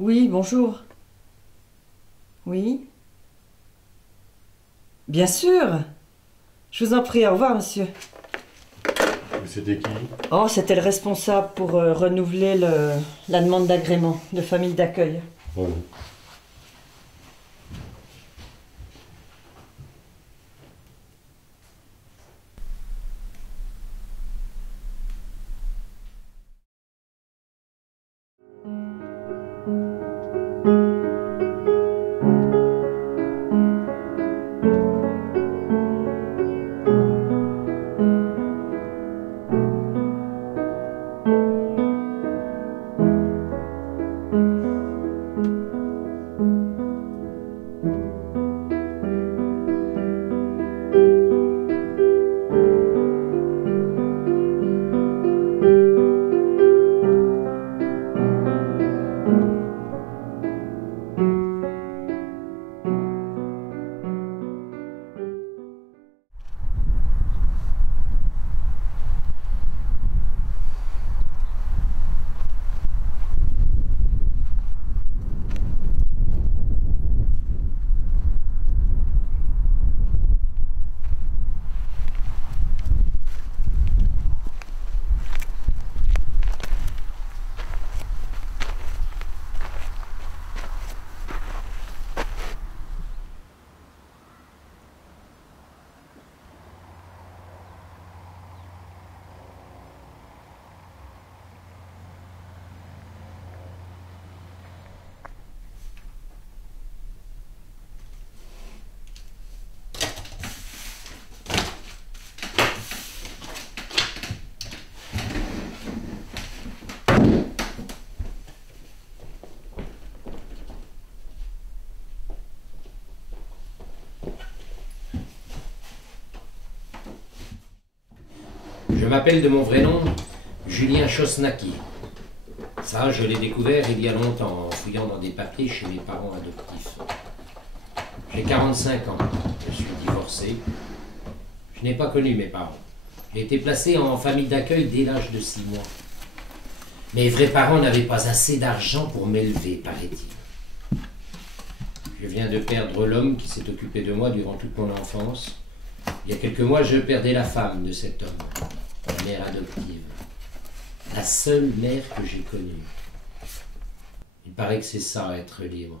Oui, bonjour. Oui. Bien sûr. Je vous en prie, au revoir, monsieur. C'était qui? Oh, c'était le responsable pour renouveler la demande d'agrément de famille d'accueil. Oh. Je m'appelle de mon vrai nom Julien Chosnacki. Ça, je l'ai découvert il y a longtemps en fouillant dans des papiers chez mes parents adoptifs. J'ai 45 ans, je suis divorcé. Je n'ai pas connu mes parents. J'ai été placé en famille d'accueil dès l'âge de 6 mois. Mes vrais parents n'avaient pas assez d'argent pour m'élever, paraît-il. Je viens de perdre l'homme qui s'est occupé de moi durant toute mon enfance. Il y a quelques mois, je perdais la femme de cet homme, ma mère adoptive. La seule mère que j'ai connue. Il paraît que c'est ça, être libre.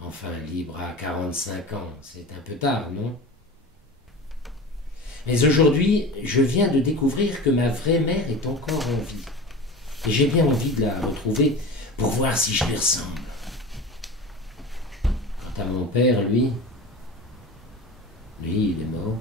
Enfin, libre à 45 ans, c'est un peu tard, non? Mais aujourd'hui, je viens de découvrir que ma vraie mère est encore en vie. Et j'ai bien envie de la retrouver pour voir si je lui ressemble. Quant à mon père, lui, il est mort.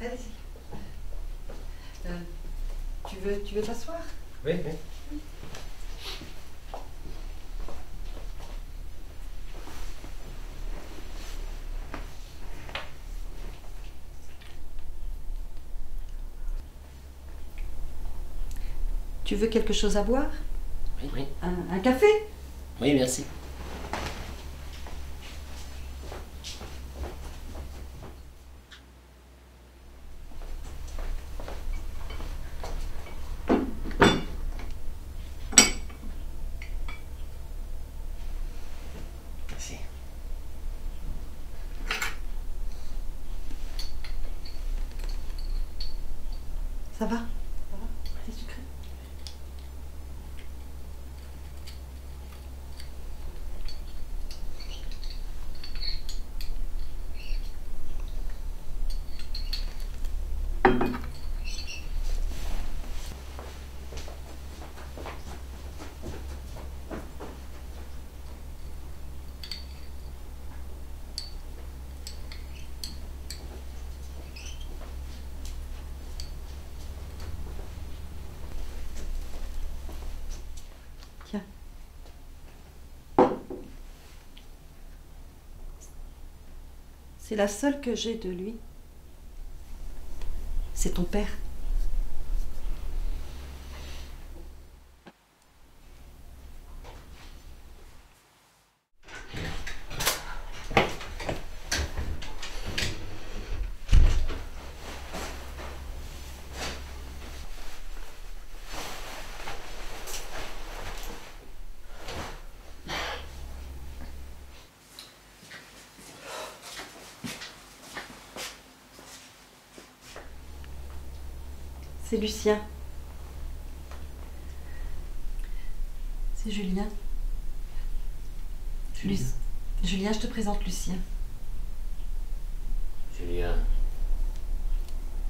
Allez-y. Tu veux t'asseoir? Oui, oui. Tu veux quelque chose à boire? Oui, oui. Un café? Oui, merci. Merci. Ça va? C'est sucré. Tiens. C'est la seule que j'ai de lui. C'est ton père. C'est Lucien. C'est Julien. Julien, je te présente Lucien. Julien.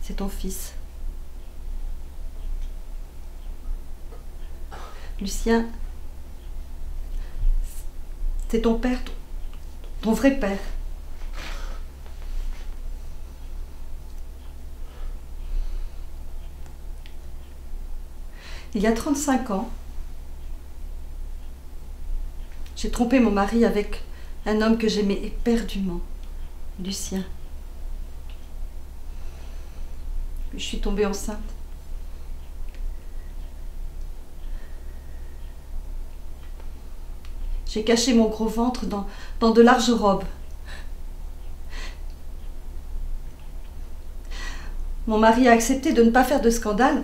C'est ton fils. Lucien, c'est ton père, ton vrai père. Il y a 35 ans, j'ai trompé mon mari avec un homme que j'aimais éperdument, Lucien. Puis je suis tombée enceinte. J'ai caché mon gros ventre dans de larges robes. Mon mari a accepté de ne pas faire de scandale,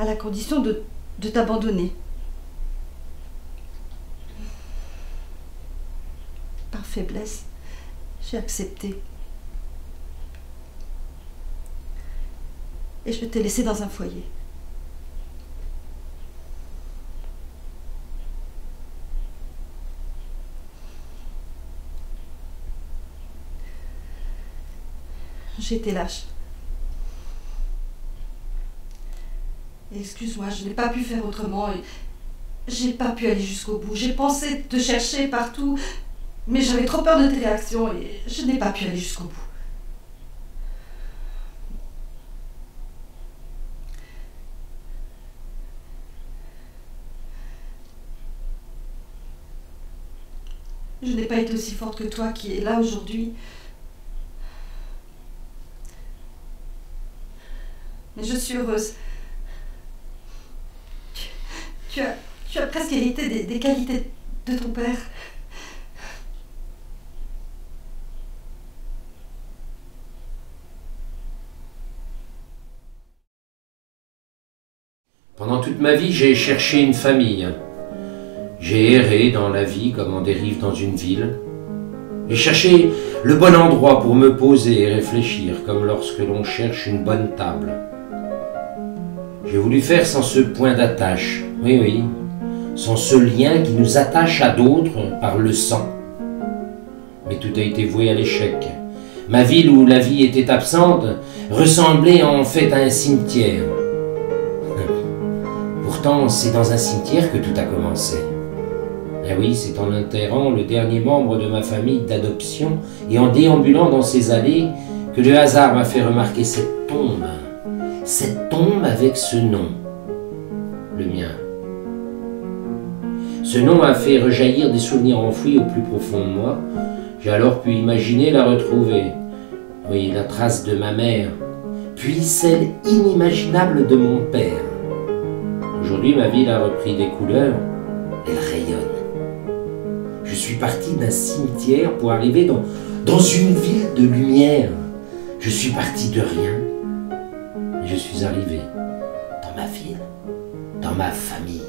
à la condition de t'abandonner. Par faiblesse, j'ai accepté. Et je t'ai laissé dans un foyer. J'ai été lâche. Excuse-moi, je n'ai pas pu faire autrement et j'ai pas pu aller jusqu'au bout. J'ai pensé te chercher partout, mais j'avais trop peur de tes réactions et je n'ai pas pu aller jusqu'au bout. Je n'ai pas été aussi forte que toi qui es là aujourd'hui. Mais je suis heureuse. Tu as presque hérité des qualités de ton père. Pendant toute ma vie, j'ai cherché une famille. J'ai erré dans la vie comme on dérive dans une ville. J'ai cherché le bon endroit pour me poser et réfléchir, comme lorsque l'on cherche une bonne table. J'ai voulu faire sans ce point d'attache, oui, oui, sans ce lien qui nous attache à d'autres par le sang. Mais tout a été voué à l'échec. Ma ville où la vie était absente ressemblait en fait à un cimetière. Pourtant, c'est dans un cimetière que tout a commencé. Eh oui, c'est en enterrant le dernier membre de ma famille d'adoption et en déambulant dans ces allées que le hasard m'a fait remarquer cette tombe avec ce nom, le mien. Ce nom m'a fait rejaillir des souvenirs enfouis au plus profond de moi. J'ai alors pu imaginer la retrouver. Oui, la trace de ma mère, puis celle inimaginable de mon père. Aujourd'hui, ma ville a repris des couleurs, elle rayonne. Je suis parti d'un cimetière pour arriver dans une ville de lumière. Je suis parti de rien, et je suis arrivé dans ma ville, dans ma famille.